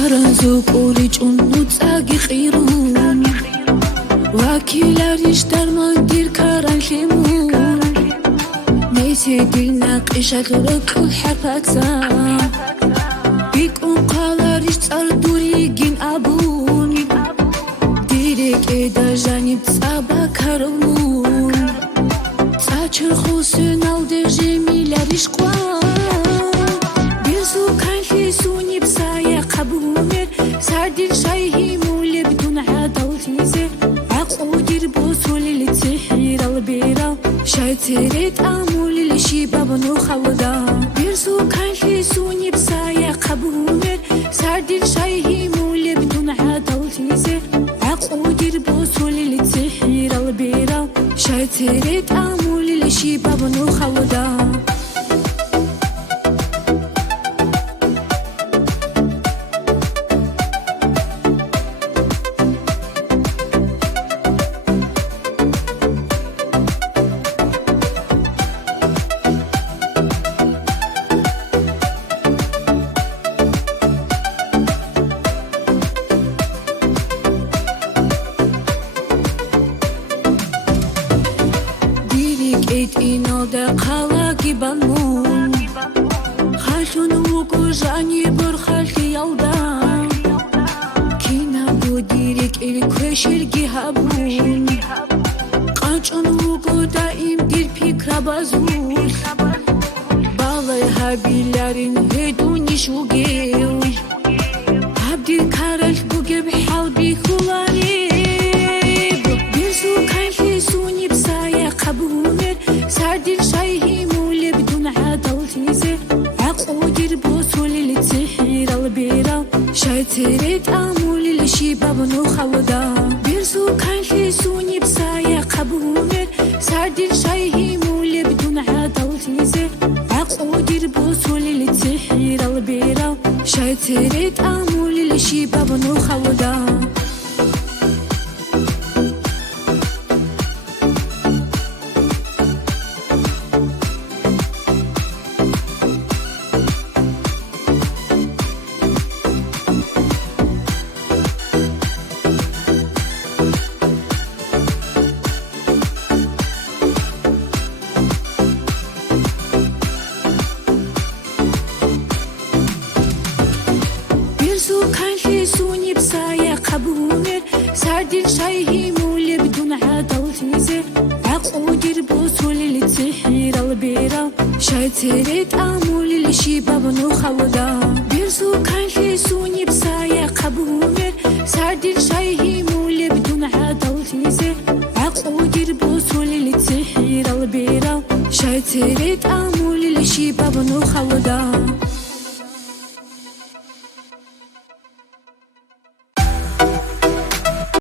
Karanzok uriç'un tsagi qirun Vakilarish darmandir karanlimun Neyse dilna qishalura kul harpaksa Bik'un qalarish tsardurigin abun Direk eda janib tsaba karun Tsachir khusun alde jemilarish qwan Birzu kanli sunib saya qabumer Sardin shayhi mule بدون عدل تيزي عقودير بوصول للتحير البيرة شايتريت أمول لشباب نخلدا بيرزو كان في سوني بسايا قبومر سردين شايهي مول بدون عدل تيزي عقودير بوصول للتحير البيرة شايتريت أمول لشباب نخلدا إنو دقالا جبالمون خالون وقوجاني برخالي يلدا كينا بوديرك الكوشر جهابون قاچون وقو دائم دير فكرة بازول بالاي هابيلارين هدوني شوقيو عبدي كارل بوجب حالبي خلاني بيرزو كان في سوني بسايا قبومر سردين شايهي مولي بدون عدل تيزي عقودير بوصول للتحير البيرة شايتريت أمول لشباب نخلدا بيرزو كان في سوني بسايا قبومر سردين شايهي مولي بدون عدل تيزي عقودير بوصول للتحير البيرة شايتريت أمول لشباب نخلدا كان في سوني بسايا قبومر سردين شايهي مولي بدون عدل تيزي عقودير بوصول للتحير البيرة شايتريت أمول لشباب نخلدا بيرزو كان في سوني بسايا قبومر سردين شايهي مولي بدون عدل تيزي عقودير بوصول للتحير البيرة شايتريت أمول لشباب نخلدا